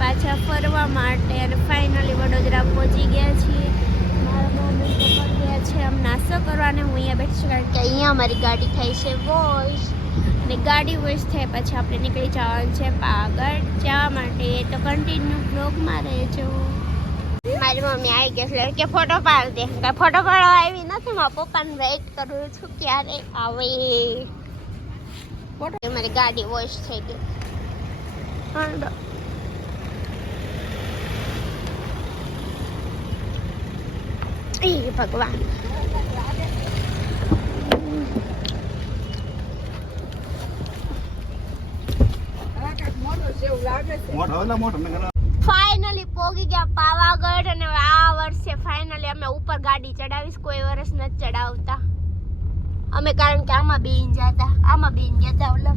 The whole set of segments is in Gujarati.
પાછા ફરવા માટે અને ફાઇનલી વડોદરા પહોંચી ગયા છીએ. મારા મમ્મી પપ્પા ગયા છે. આમ નાસ્તો કરવાને હું અહીંયા બેઠી છું કારણ કે અહીંયા અમારી ગાડી થાય છે વોશ. અને ગાડી વોશ થાય પછી આપણે નીકળી જવાનું છે પાગળ જવા માટે. તો કન્ટિન્યુ બ્લોગમાં રહેજો. મારી મમ્મી આવી ગઈ એટલે કે ફોટો પાડી દે. ફોટો પાડવા આવી નથી. મારા પપ્પાને વેઇટ કરું છું ક્યારે આવે. ફોટો મારી ગાડી વોશ થઈ ગઈ. એ ભગવાન ફાઇનલી પોગી ગયા પાવાગઢ અને આ વર્ષે ફાઇનલી અમે ઉપર ગાડી ચડાવીશ કોઈ વર્ષ નથી ચડાવતા. અમે કારણ કે આમાં બેન જતા આમાં બેન ગયા ઓલા.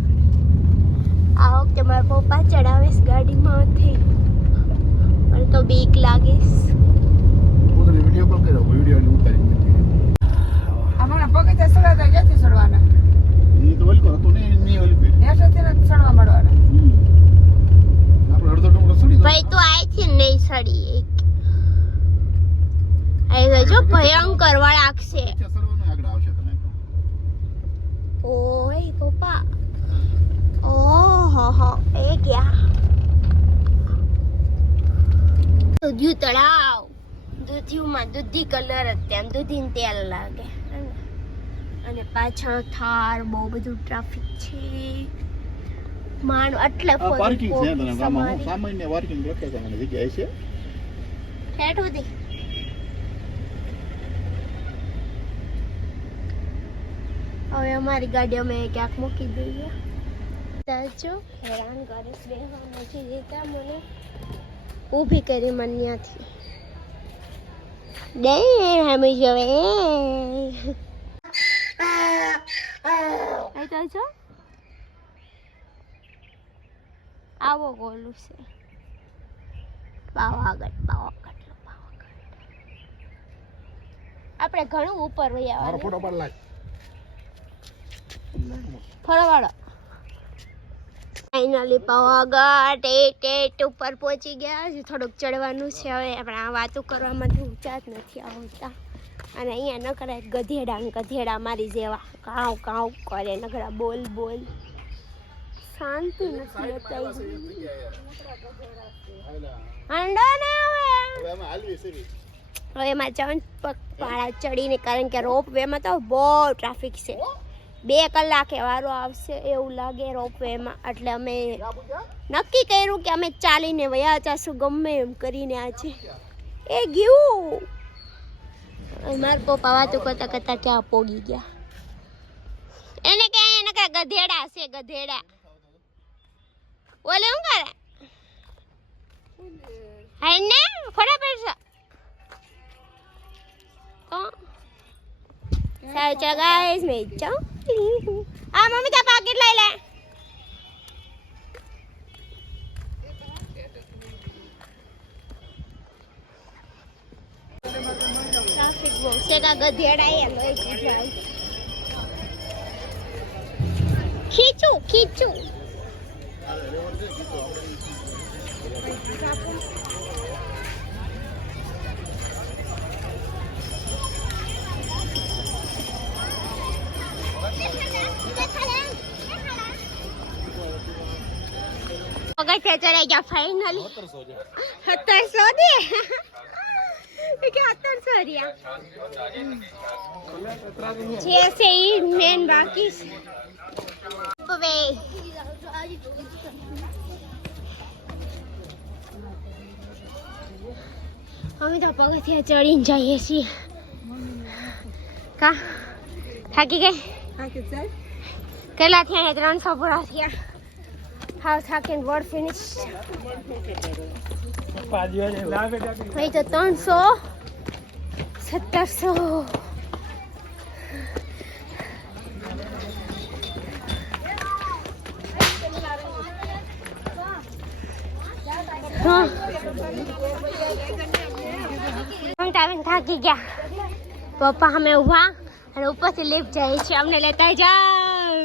આ વખતે મારા પપ્પા ચડાવીશ ગાડીમાંથી મને તો બીક લાગીશ હું તને વીડિયો કોલ કર્યો વીડિયો ને ઉતારી મૂકી. પગે સડવાતા ક્યાંથી સડવાના ઈ તો ઓલકો હતો ને ની ઓલી પે સડવા મળવાના. આપણે અડધો ડુંગરો સડી ભાઈ તો આઈથી નહીં સડી એક. આ જો ભયંકર વળાકશે નીચે સરવાનું આગળ આવશે તને ઓય પપ્પા. ઓહો હો એ ગયા. દૂધિયું તળાવ. દૂધિયુંમાં દૂધી કલર જ દૂધી દૂધીને તેલ લાગે. અને પાછળ થાર બહુ બધું ટ્રાફિક છે. માણ એટલે પાર્કિંગ છે તને ગામમાં સામાન્ય પાર્કિંગ લખે છે મને જગ્યા છે. હેઠ સુધી હવે અમારી ગાડી અમે ક્યાંક મૂકી દઈએ. સાચો હેરાન કરે છે નથી દેતા મને ઊભી કરી મને ત્યાંથી. દે હમી જવે. આઈ તો છો? આવો ગોલું છે. પાવાગઢ પાવાગઢ આપણે ઘણું ઉપર વહી આવવાનું. ફોટો પર લાગ ફરવાડો. ફાઇનલી પાવાગઢ એટ એટ ઉપર પહોંચી ગયા છે થોડુંક ચડવાનું છે હવે. આપણે આ વાતો કરવામાં ઊંચા જ નથી આવતા. અને અહીંયા નકરા ગધેડા ગધેડા મારી જેવા. કાવ કાવ કરે નકરા બોલ બોલ. શાંતિ નથી અત્યારે. હાંડો ને હવે. હવે એમાં ચણ પગ પાળા ચડીને કારણ કે રોપ વેમાં તો બહુ ટ્રાફિક છે. બે કલાકે વારો આવશે એવું લાગે રોપ વેમાં એટલે અમે નક્કી કર્યું કે અમે ચાલીને વયા જશું ગમે એમ કરીને આજે. એ ગયું. મારા પપ્પા વાતો કરતા કરતા ક્યાં પોગી ગયા? એને કે એને કે ગધેડા છે, ગધેડા. ઓલે શું કરે? હાઈને ને ફોટા પડશે? તો? સાચા ગાઈસ, મેં ચાઉ આ મમ્મી તા પાકીટ લઈ લે? બહુ છે કા ગધેડા એ દીધા ખીચું ખીચું પગથિયા ચડાઈ ગયા ફાઈનલી સત્તરસો દે રહ્યા જે છે ઈ મેન બાકી હવે અમે તો પગથિયા ચડીને જઈએ છીએ. કા? થાકી ગઈ? કેટલા થયા ત્રણસો પૂરા થયા. હાવ થાકીને વર્ડ ફિનિશ ભાઈ તો ત્રણસો સત્તરસો હા આવીને થાકી ગયા પપ્પા અમે ઊભા અને ઉપરથી લિફ્ટ જાય છે અમને લેતા જાઓ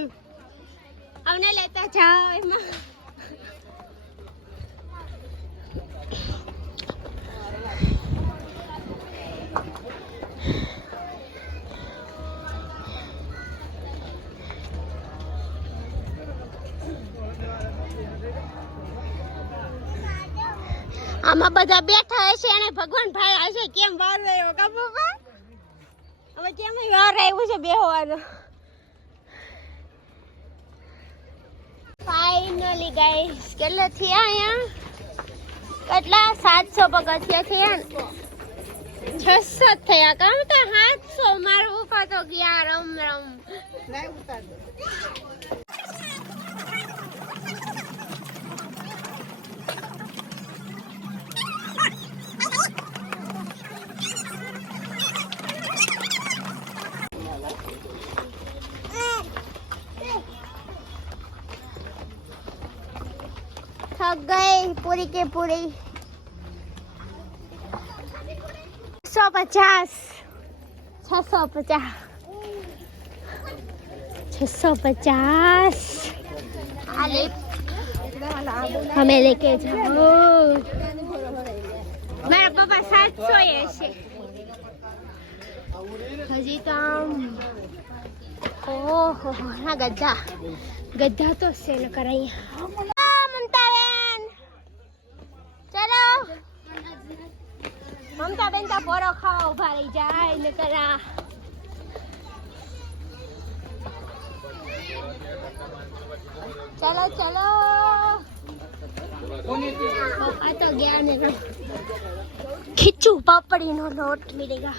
અમને લેતા જાઓ એમાં આમાં બધા બેઠા હશે અને ભગવાન ભાઈ હશે કેમ વાર રહ્યો કા હવે કેમ વાર આવ્યું છે બેહવાનો? ફાઇનલી ગાઈસ કેટલા થયા અહીંયા? કેટલા? સાતસો પગથિયા થયા ને? છસો થયા કામ તો સાતસો, મારું ઉપર તો ગયા રમ રમ. थक गए पूरी के पूरी सौ पचास छः सौ पचास छः सौ पचास हमें लेके जाओ मेरा पापा सात सौ ऐसे હજી તો આમ ઓહો ના ગધા ગધા તો છે ન તો પોરો ખાવા ઊભા રહી જાય ને કરા. ચલો ચલો. આ તો ગયા ને ખીચું પાપડીનો લોટ મિલેગા.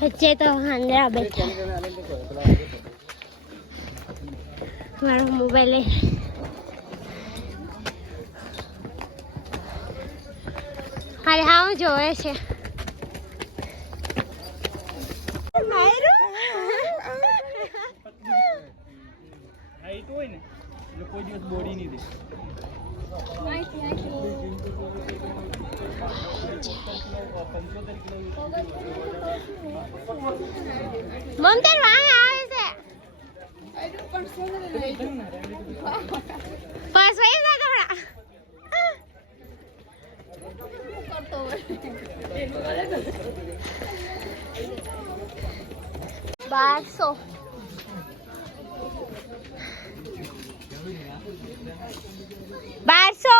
વચ્ચે તો હાંદરા બેઠા. મારો મોબાઈલ લઈ હાલ હા જોવે છે. કોઈ દિવસ બોડી નહીં દે. મમતા વાહ આવે છે. બસ વહી જા કપડા બારસો. બારસો.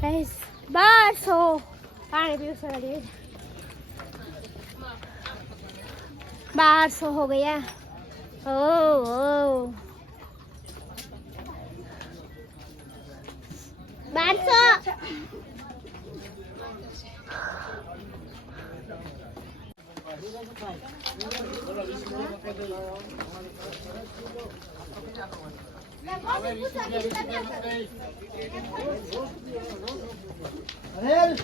Guys, બારસો. પાણી પીવું બારસો હો ગયા. Oh, oh. Bán sợ. Ariel,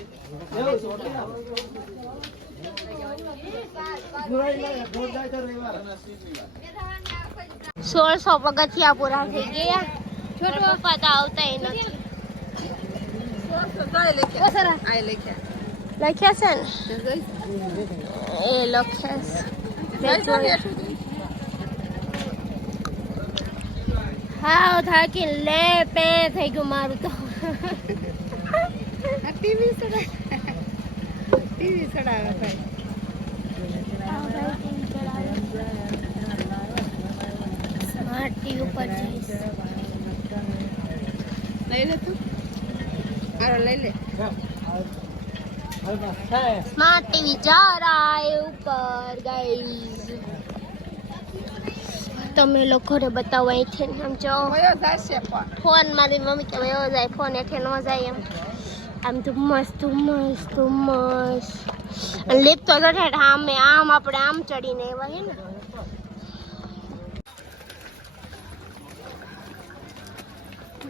સોળસો પગથિયા પૂરા થઈ ગયા. છોટો પપ્પા તો આવતા નથી. લખ્યા છે ને? એ લખ્યા છે. હા. થાકી લે પે થઈ ગયું મારું તો. ટીવી ટીવી ચડાવે ભાઈ. ઉપર ગઈ તમે લોકો ઘરે બતાવો એઠે સમજો. ફોન મારી મમ્મી કે જાય ફોન એઠે ન જાય એમ. આમ ધુમ્મસ ધુમ્મસ ધુમ્મસ અને લીપ તો જઠે આમે આમ આપણે આમ ચડીને એવા હે ને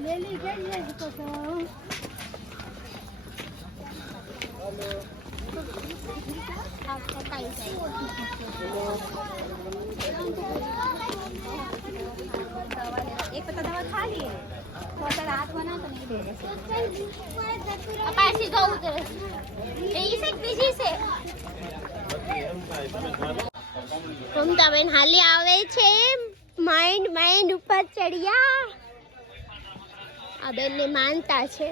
લેલી જઈએ તો તો આ કપાઈ જાય એક તો દવા ખાલી તો પાછી જવું હાલી આવે છે. માઇન્ડ માઇન્ડ ઉપર ચડ્યા. આ બેનની માનતા છે.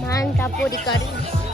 માનતા પૂરી કરી.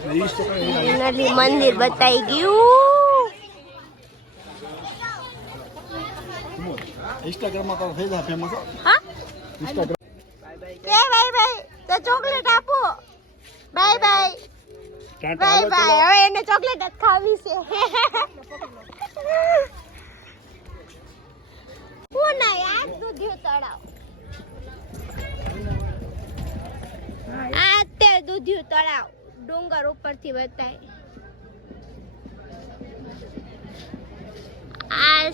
નલી મંદિર બતાઈ ગયું ઇન્સ્ટાગ્રામમાં તો થઈ જાય ફેમસ હા ઇન્સ્ટાગ્રામ કે ભાઈ ભાઈ તો ચોકલેટ આપો બાય બાય બાય બાય હવે એને ચોકલેટ જ ખાવી છે હું ના યાર દૂધિયું તળાવ આ તે દૂધિયું તળાવ ડુંગર ઉપરથી બતાય. આ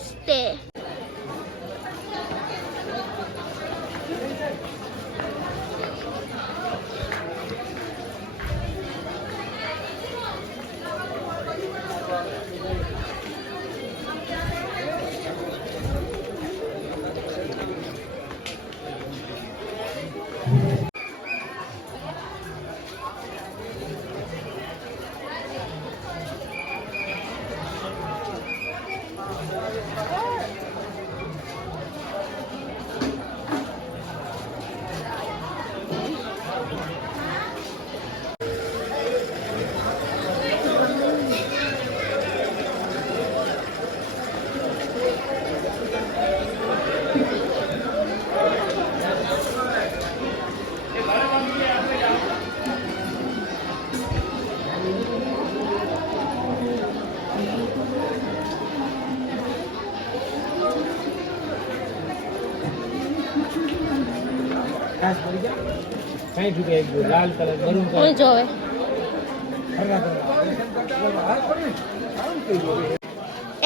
સાઠ રૂપિયા એક જોડી. લાલ કલર મરૂન કલર. જોવે.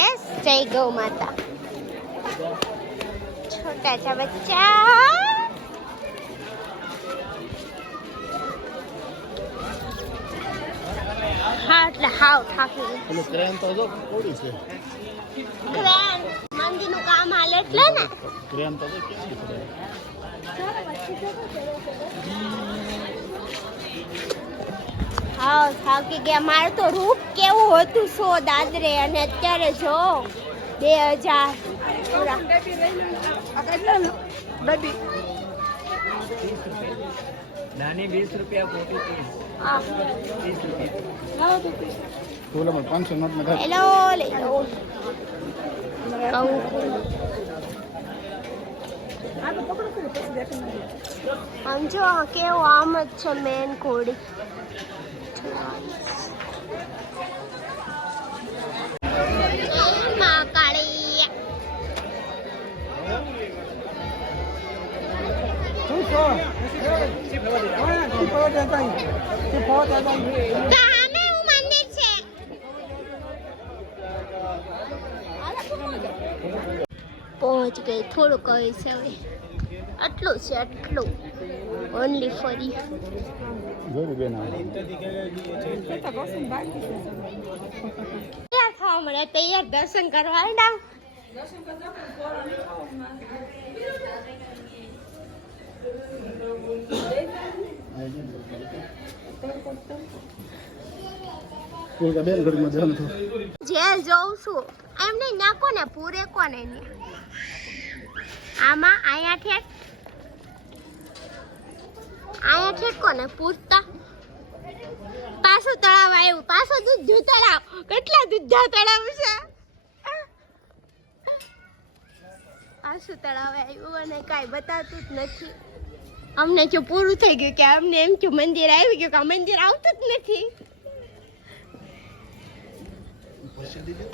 એસ જય ગૌ માતા. છોટા છા બચ્ચા. હા એટલે હાવ થાકી. પેલું ક્રેન તો જો કોડી છે. ક્રેન મંદિરનું કામ હાલે એટલે ને. ક્રેન તો કેવી છે? હા થાકી ગયા મારે તો રૂપ કેવું હતું સો દાદરે અને અત્યારે જો બે હજાર નાની વીસ રૂપિયા મોટી પાંચસો નોટમાં હેલો લઈ લો. કંકુ આમ જો આ આમ જ છે મેન કોડી જય મા કાળી તો આમે હું મંદિર છે પહોંચ ગઈ થોડુંક હવે છે હવે. આટલું છે આટલું. ઓનલી ફરી તૈયાર થવા મળે તૈયાર દર્શન કરવા થયું જેલ જોઉં છું. એમ નહીં નાખો ને પૂરે કોને ને આમાં આયા ઠેઠ? કોને પૂરતા પાછો તળાવ આવ્યું પાછો દૂધ તળાવ. કેટલા દૂધા તળાવ છે? પાછું તળાવ આવ્યું અને કાંઈ બતાવતું જ નથી. અમને જો પૂરું થઈ ગયું કે અમને એમ કે મંદિર આવી ગયું કે મંદિર આવતું જ નથી. પછી? દીધું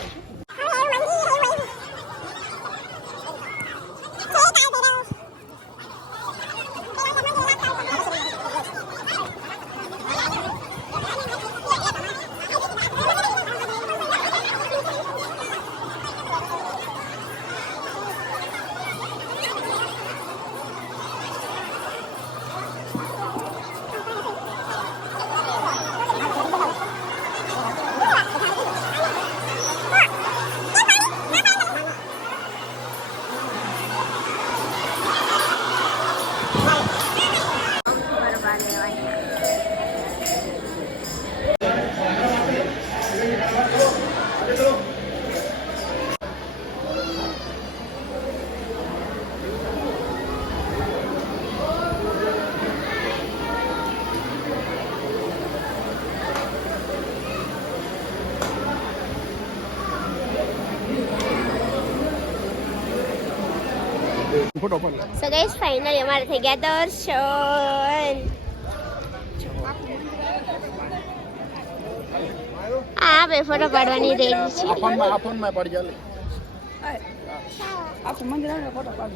ફાઇનલી અમારે થઈ ગયા દર્શન. આ બે ફોટો પાડવાની રેડી છે. આ આ ફોનમાં પાડી આ આખું મંદિર આવે ફોટો પાડ.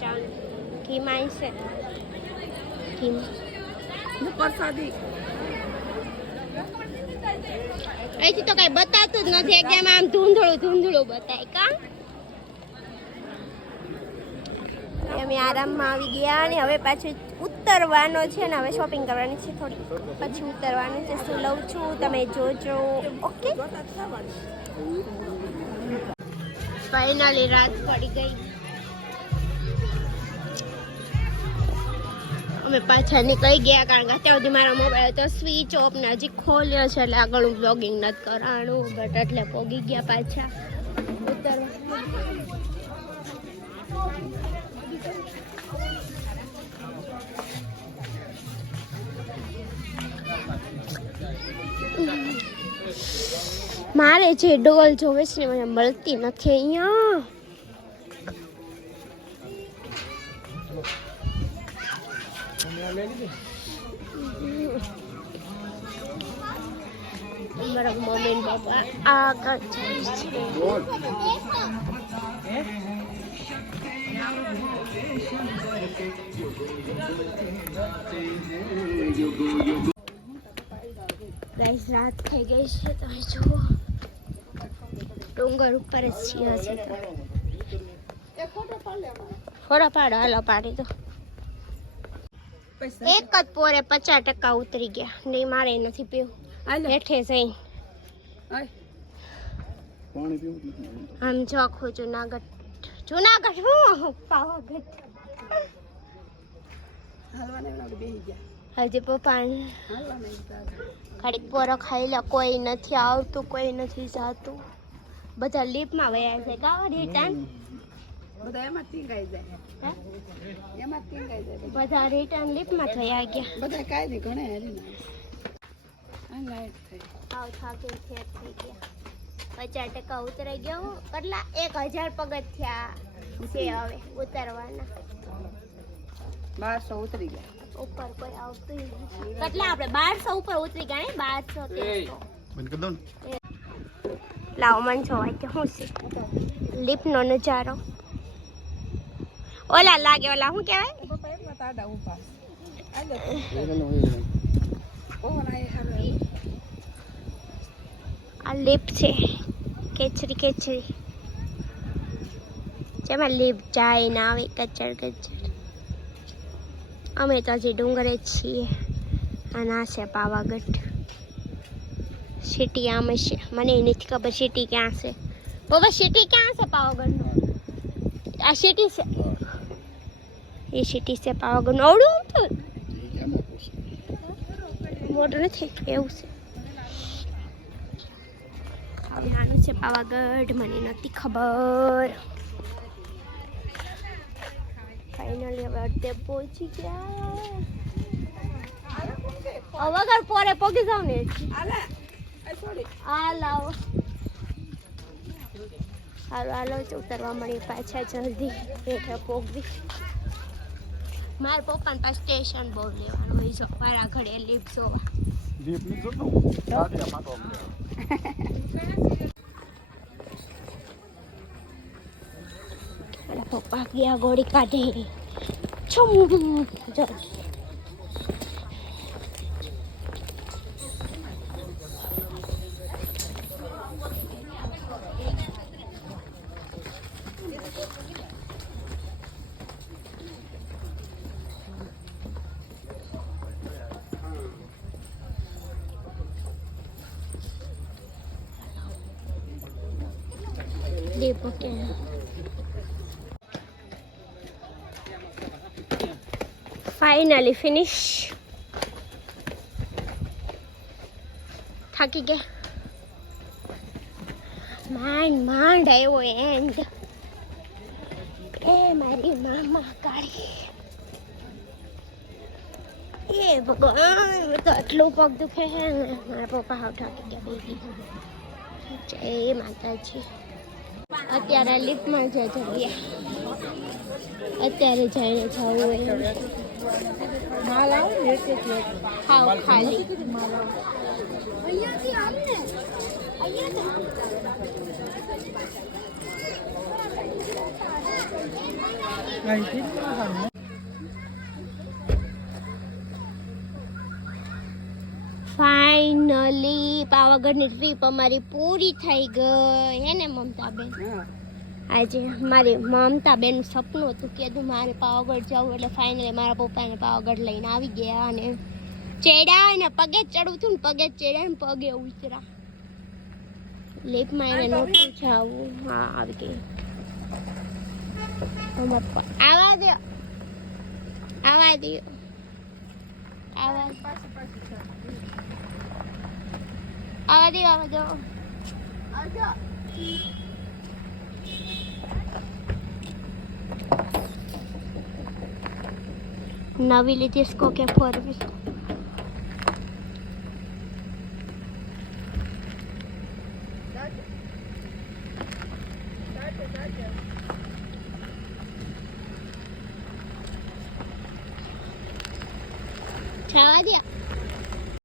ચાલ. ઘી માં છે ઘી. પ્રસાદી. અહીંથી તો કઈ બતાતું જ નથી. એકદમ આમ ધૂંધળું ધૂંધળું બતાય. કા? અમે આરામમાં આવી ગયા અને હવે પાછું ઉતરવાનો છે ને હવે શોપિંગ કરવાની છે થોડી પછી ઉતરવાનું છે. શું લઉં છું તમે જોજો. ઓકે ફાઇનલી રાત પડી ગઈ. અમે પાછા નીકળી ગયા કારણ કે અત્યાર સુધી મારો મોબાઈલ તો સ્વિચ ઓફ ને હજી ખોલ્યો છે એટલે આગળ હું બ્લોગિંગ નથી કરાણું બટ એટલે પોગી ગયા પાછા. મારે જે ડોલ જોવે છે ને મને મળતી નથી અહીંયા. આગળ જાય છે રાત થઈ ગઈ છે, તમે જુઓ. ડુંગર ઉપર જ છીએ હજી તો. ફોટો પાડો, હાલો પાડી દો. એક જ પોરે પચાસ ટકા ઉતરી ગયા. નહીં મારે નથી પીવું. હેઠે જઈ. આમ જો આખું જુનાગઢ. જુનાગઢ હું? પાવાગઢ. હજી પપ્પા ઘડીક પોરો ખાઈ લે કોઈ નથી આવતું કોઈ નથી જાતું. બધા લીપમાં વયા છે. કાવા રિટર્ન બધા એમાં ટીંગાઈ જાય. એમાં ટીંગાઈ જાય બધા. રિટર્ન લિફ્ટમાં થયા ગયા. બધા કાંઈ નહીં ઘણા હેરી લાઈટ થઈ. આવ થાકી ફેર થઈ ગયા. પચાસ ટકા ઉતરાઈ ગયો કેટલા? એક હજાર પગથિયા છે હવે ઉતરવાના. બારસો ઉતરી ગયા. ઉપર કોઈ આવતું કેટલા આપણે? બારસો ઉપર ઉતરી ગયા ને? બારસો બંધ કરી દો લાવો મન જોવાય કે શું છે? લીપનો નજારો. ઓલા લાગે ઓલા શું કહેવાય? આ લીપ છે કેચરી કેચરી. જેમાં લીપ જાય ને આવે કચર કચડ અમે તો હજી ડુંગરે જ છીએ. અને આ છે પાવાગઢ. સિટી આમ છે. મને નથી ખબર સિટી ક્યાં છે. બાબા સિટી ક્યાં છે પાવાગઢનું? આ સિટી છે. એ સિટી છે પાવાગઢ આવડું એ મોટું નથી એવું છે. હવે આનું છે પાવાગઢ, મને નથી ખબર. ફાઇનલી હવે અડધે પહોંચી ગયા. વગર પોરે પોગી જાવ ને આ લાવો હાલો હાલો ઉતરવા મળી પાછા જલ્દી. હેઠળ પોગવી મારા પપ્પાને પાસે સ્ટેશન બહુ લેવાનું હોય જો મારા ઘરે લીપ જોવા. જોતો? મારા પપ્પા ગયા ગોળી કાઢે. છુમ જો. દીપો કે ફાઇનલી ફિનિશ થાકી ગયા. માંડ માંડ આવ્યો એન્ડ એ મારી મામા કાળી. એ ભગવાન, તો આટલું પગ દુખે છે ને? મારા પપ્પા હાવ થાકી ગયા. બેબી જય માતાજી. અત્યારે લિફ્ટમાં જ જઈએ. અત્યારે જઈને જવું હોય ખાઓ ખાલી. અહીંયાથી આમ ને અહીંયાથી ફાઇનલી પાવાગઢની ટ્રીપ અમારી પૂરી થઈ ગઈ. હે ને મમતાબેન? આજે મારી મમતાબેન સપનું હતું કે તું મારે પાવાગઢ જવું એટલે ફાઇનલી મારા પપ્પાને પાવાગઢ લઈને આવી ગયા અને ચેડ્યા અને પગે ચડવું હતું ને પગે જ ચડ્યા ને પગે ઉતરા લીપમાં એને નહોતું જવું. હા આવી ગઈ. આવા દો. આવા દો. આવા આવા દો આવા દો નવી લીધી સ્કો કે ફોર